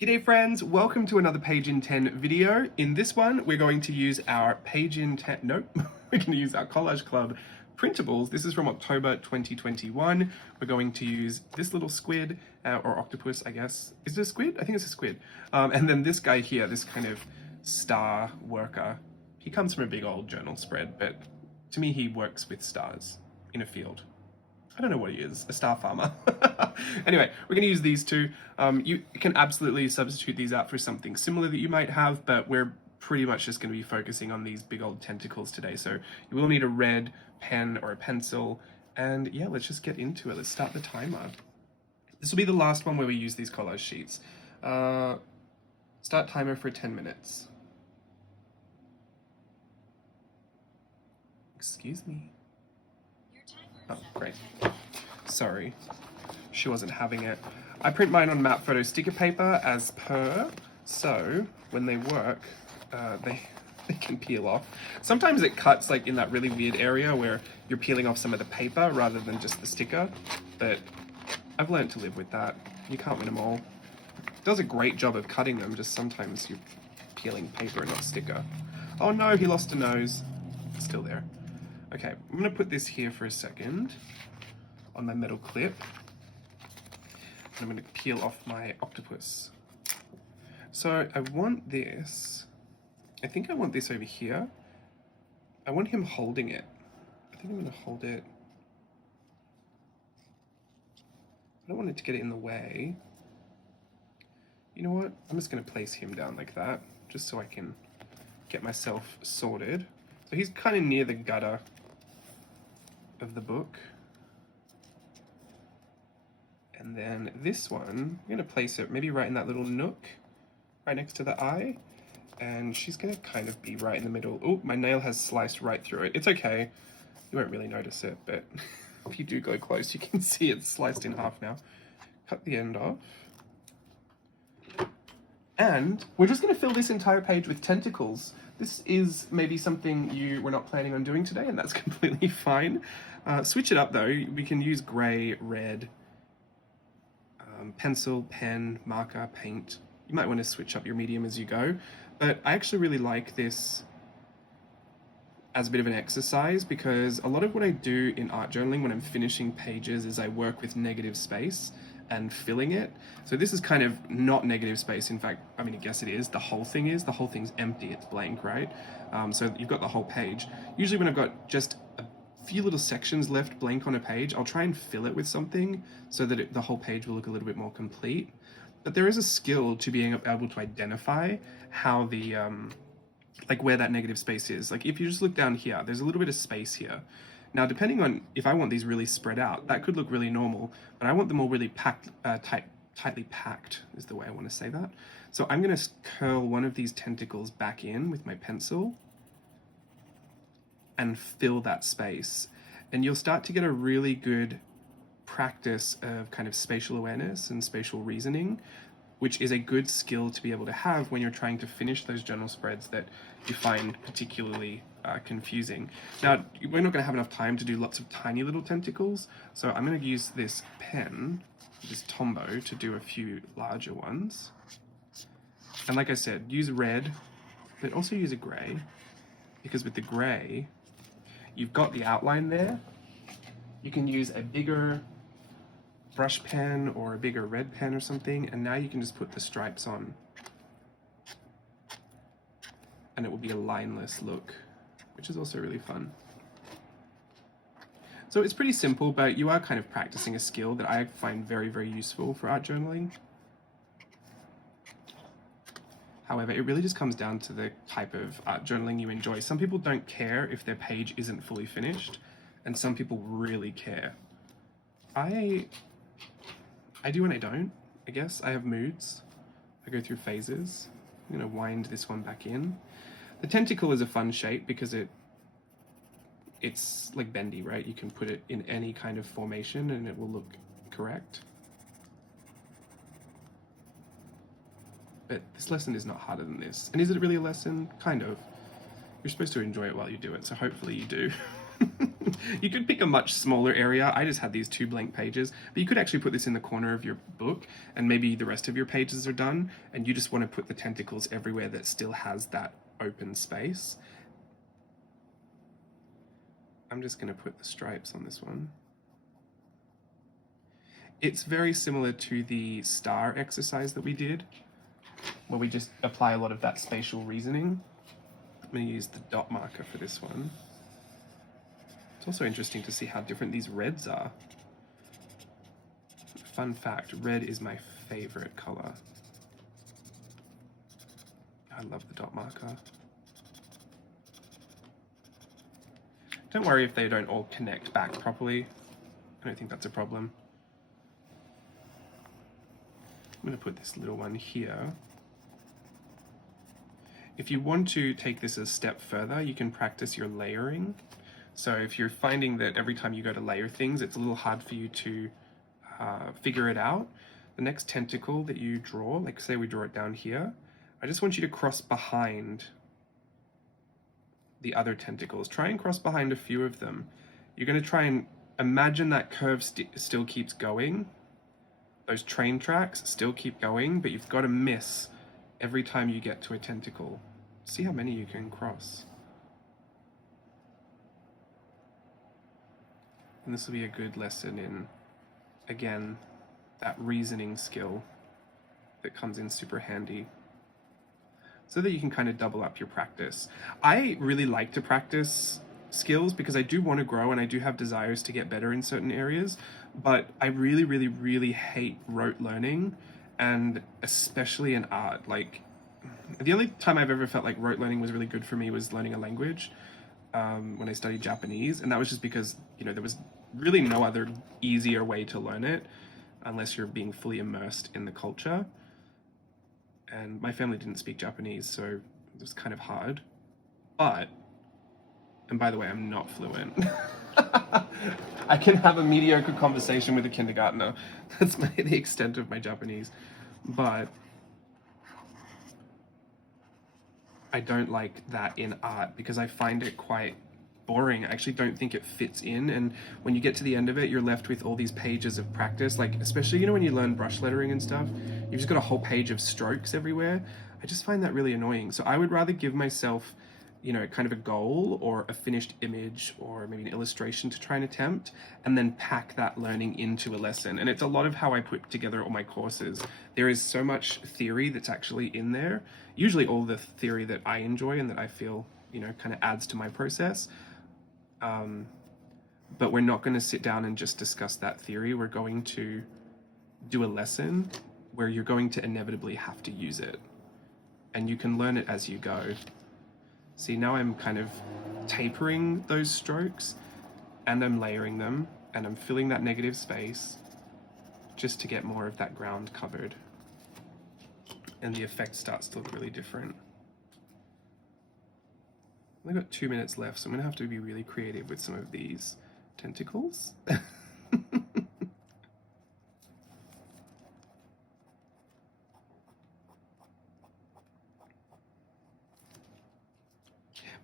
G'day friends, welcome to another Page in 10 video. In this one, we're going to use our Page in 10, nope, we're going to use our Collage Club printables. This is from October 2021. We're going to use this little squid, or octopus, I guess. Is it a squid? I think it's a squid. And then this guy here, this kind of star worker. He comes from a big old journal spread, but to me he works with stars in a field. I don't know what he is, a star farmer. Anyway, we're going to use these two. You can absolutely substitute these out for something similar that you might have, but we're pretty much just going to be focusing on these big old tentacles today. So you will need a red pen or a pencil, and yeah, let's just get into it. Let's start the timer. This will be the last one where we use these collage sheets. Start timer for 10 minutes. Excuse me. Oh, great. Sorry, she wasn't having it. I print mine on matte photo sticker paper as per, so when they work, they can peel off. Sometimes it cuts like in that really weird area where you're peeling off some of the paper rather than just the sticker, but I've learned to live with that. You can't win them all. It does a great job of cutting them, just sometimes you're peeling paper and not sticker. Oh no, he lost a nose. Still there. Okay, I'm gonna put this here for a second on my metal clip. And I'm gonna peel off my octopus. So I want this, I think I want this over here. I want him holding it. I think I'm gonna hold it. I don't want it to get in the way. You know what? I'm just gonna place him down like that, just so I can get myself sorted. So he's kind of near the gutter of the book. And then this one, I'm going to place it maybe right in that little nook, right next to the eye. And she's going to kind of be right in the middle. Oh, my nail has sliced right through it. It's okay. You won't really notice it, but if you do go close, you can see it's sliced in half now. Cut the end off. And we're just going to fill this entire page with tentacles. This is maybe something you were not planning on doing today, and that's completely fine. Switch it up though. We can use grey, red, pencil, pen, marker, paint. You might want to switch up your medium as you go. But I actually really like this as a bit of an exercise because a lot of what I do in art journaling when I'm finishing pages is I work with negative space and filling it. So this is kind of not negative space. In fact, I mean, I guess it is. The whole thing's empty. It's blank, right? So you've got the whole page. Usually when I've got just a few little sections left blank on a page, I'll try and fill it with something so that the whole page will look a little bit more complete. But there is a skill to being able to identify how the, like where that negative space is. Like if you just look down here, there's a little bit of space here. Now, depending on if I want these really spread out, that could look really normal, but I want them all really packed, tightly packed is the way I want to say that. So I'm going to curl one of these tentacles back in with my pencil and fill that space. And you'll start to get a really good practice of kind of spatial awareness and spatial reasoning, which is a good skill to be able to have when you're trying to finish those journal spreads that you find particularly confusing. Now, we're not going to have enough time to do lots of tiny little tentacles, so I'm going to use this pen, this Tombow, to do a few larger ones. And like I said, use red, but also use a grey, because with the grey, you've got the outline there. You can use a bigger brush pen or a bigger red pen or something, and now you can just put the stripes on. And it will be a lineless look, which is also really fun. So it's pretty simple, but you are kind of practicing a skill that I find very, very useful for art journaling. However, it really just comes down to the type of art journaling you enjoy. Some people don't care if their page isn't fully finished, and some people really care. I do and I don't, I guess. I have moods. I go through phases. I'm gonna wind this one back in. The tentacle is a fun shape because it's like bendy, right? You can put it in any kind of formation and it will look correct. But this lesson is not harder than this. And is it really a lesson? Kind of. You're supposed to enjoy it while you do it, so hopefully you do. You could pick a much smaller area. I just had these 2 blank pages, but you could actually put this in the corner of your book, and maybe the rest of your pages are done, and you just want to put the tentacles everywhere that still has that open space. I'm just going to put the stripes on this one. It's very similar to the star exercise that we did, where we just apply a lot of that spatial reasoning. I'm going to use the dot marker for this one. It's also interesting to see how different these reds are. Fun fact, red is my favorite color. I love the dot marker. Don't worry if they don't all connect back properly. I don't think that's a problem. I'm going to put this little one here. If you want to take this a step further, you can practice your layering. So if you're finding that every time you go to layer things, it's a little hard for you to figure it out, the next tentacle that you draw, like say we draw it down here, I just want you to cross behind the other tentacles. Try and cross behind a few of them. You're going to try and imagine that curve still keeps going. Those train tracks still keep going, but you've got to miss every time you get to a tentacle. See how many you can cross. And this will be a good lesson in, again, that reasoning skill that comes in super handy, so that you can kind of double up your practice. I really like to practice skills because I do want to grow and I do have desires to get better in certain areas, but I really, really, really hate rote learning, and especially in art. Like, the only time I've ever felt like rote learning was really good for me was learning a language, when I studied Japanese, and that was just because, you know, there was really no other easier way to learn it unless you're being fully immersed in the culture. And my family didn't speak Japanese, so it was kind of hard. But, and by the way, I'm not fluent. I can have a mediocre conversation with a kindergartner. That's the extent of my Japanese. But I don't like that in art because I find it quite boring. I actually don't think it fits in, and when you get to the end of it, you're left with all these pages of practice, like especially, you know, when you learn brush lettering and stuff, you've just got a whole page of strokes everywhere. I just find that really annoying. So I would rather give myself, you know, kind of a goal or a finished image or maybe an illustration to try and attempt, and then pack that learning into a lesson. And it's a lot of how I put together all my courses. There is so much theory that's actually in there, usually all the theory that I enjoy and that I feel, you know, kind of adds to my process. But we're not going to sit down and just discuss that theory. We're going to do a lesson where you're going to inevitably have to use it, and you can learn it as you go. See, now I'm kind of tapering those strokes, and I'm layering them, and I'm filling that negative space just to get more of that ground covered, and the effect starts to look really different. I've got 2 minutes left, so I'm going to have to be really creative with some of these tentacles.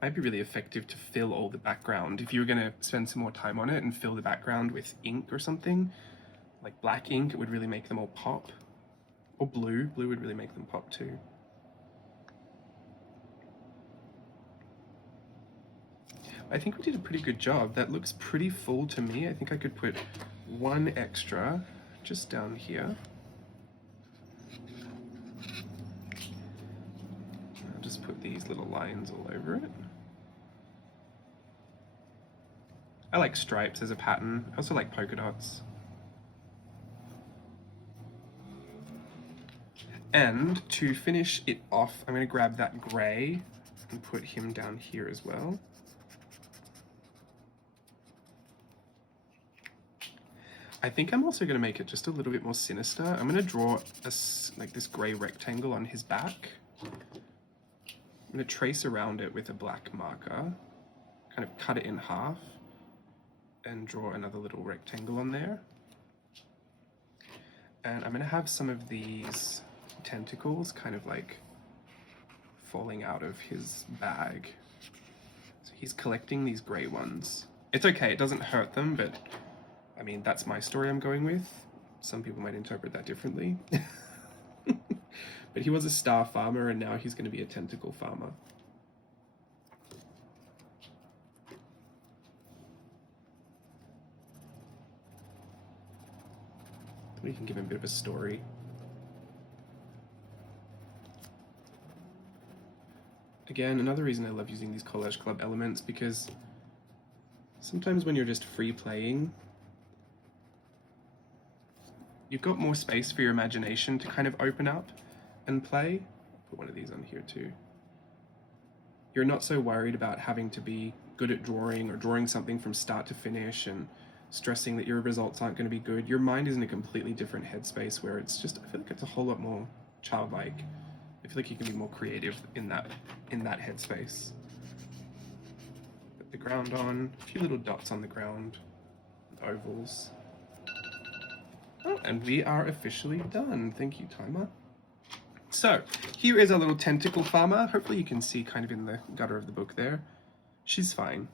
Might be really effective to fill all the background. If you were going to spend some more time on it and fill the background with ink or something, like black ink, it would really make them all pop. Or blue. Blue would really make them pop too. I think we did a pretty good job. That looks pretty full to me. I think I could put one extra just down here. I'll just put these little lines all over it. I like stripes as a pattern. I also like polka dots. And to finish it off, I'm going to grab that gray and put him down here as well. I think I'm also going to make it just a little bit more sinister. I'm going to draw like this gray rectangle on his back. I'm going to trace around it with a black marker, kind of cut it in half, and draw another little rectangle on there. And I'm going to have some of these tentacles kind of like falling out of his bag. So he's collecting these gray ones. It's okay, it doesn't hurt them, but I mean, that's my story I'm going with. Some people might interpret that differently. But he was a star farmer, and now he's going to be a tentacle farmer. We can give him a bit of a story. Again, another reason I love using these Collage Club elements, because sometimes when you're just free playing, you've got more space for your imagination to kind of open up and play. Put one of these on here too. You're not so worried about having to be good at drawing or drawing something from start to finish and stressing that your results aren't going to be good. Your mind is in a completely different headspace where it's just, I feel like it's a whole lot more childlike. I feel like you can be more creative in that headspace. Put the ground on, a few little dots on the ground, ovals. Oh, and we are officially done. Thank you, timer. So, here is our little tentacle farmer. Hopefully you can see kind of in the gutter of the book there. She's fine.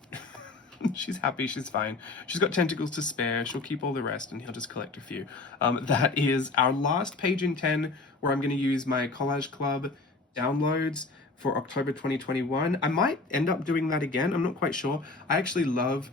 She's happy, she's fine. She's got tentacles to spare. She'll keep all the rest and he'll just collect a few. That is our last page in 10, where I'm going to use my Collage Club downloads for October 2021. I might end up doing that again. I'm not quite sure. I actually love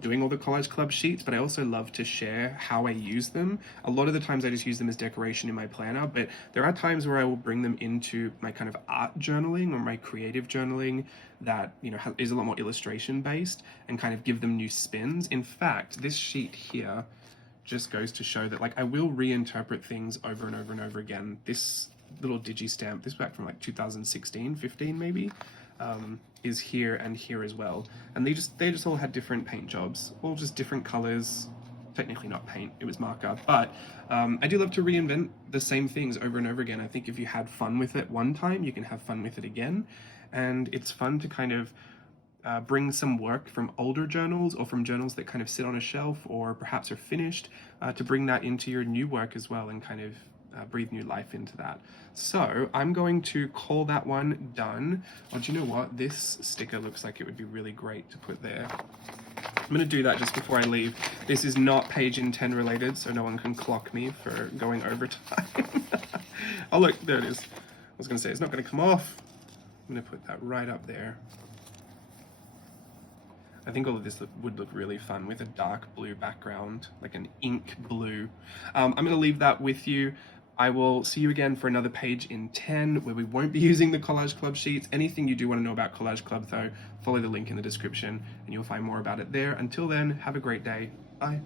doing all the Collage Club sheets, but I also love to share how I use them. A lot of the times I just use them as decoration in my planner, but there are times where I will bring them into my kind of art journaling or my creative journaling that, you know, is a lot more illustration based and kind of give them new spins. In fact, this sheet here just goes to show that, like, I will reinterpret things over and over and over again. This little digi stamp, this back from like 2016, 15 maybe, is here and here as well, and they just all had different paint jobs, all just different colors. Technically not paint, it was marker, but I do love to reinvent the same things over and over again. I think if you had fun with it one time, you can have fun with it again, and it's fun to kind of bring some work from older journals or from journals that kind of sit on a shelf or perhaps are finished, to bring that into your new work as well and kind of breathe new life into that. So I'm going to call that one done. Oh, do you know what? This sticker looks like it would be really great to put there. I'm going to do that just before I leave. This is not page in 10 related, so no one can clock me for going over time. Oh look, there it is. I was going to say it's not going to come off. I'm going to put that right up there. I think all of this would look really fun with a dark blue background, like an ink blue. I'm going to leave that with you. I will see you again for another page in 10 where we won't be using the Collage Club sheets. Anything you do want to know about Collage Club though, follow the link in the description and you'll find more about it there. Until then, have a great day. Bye.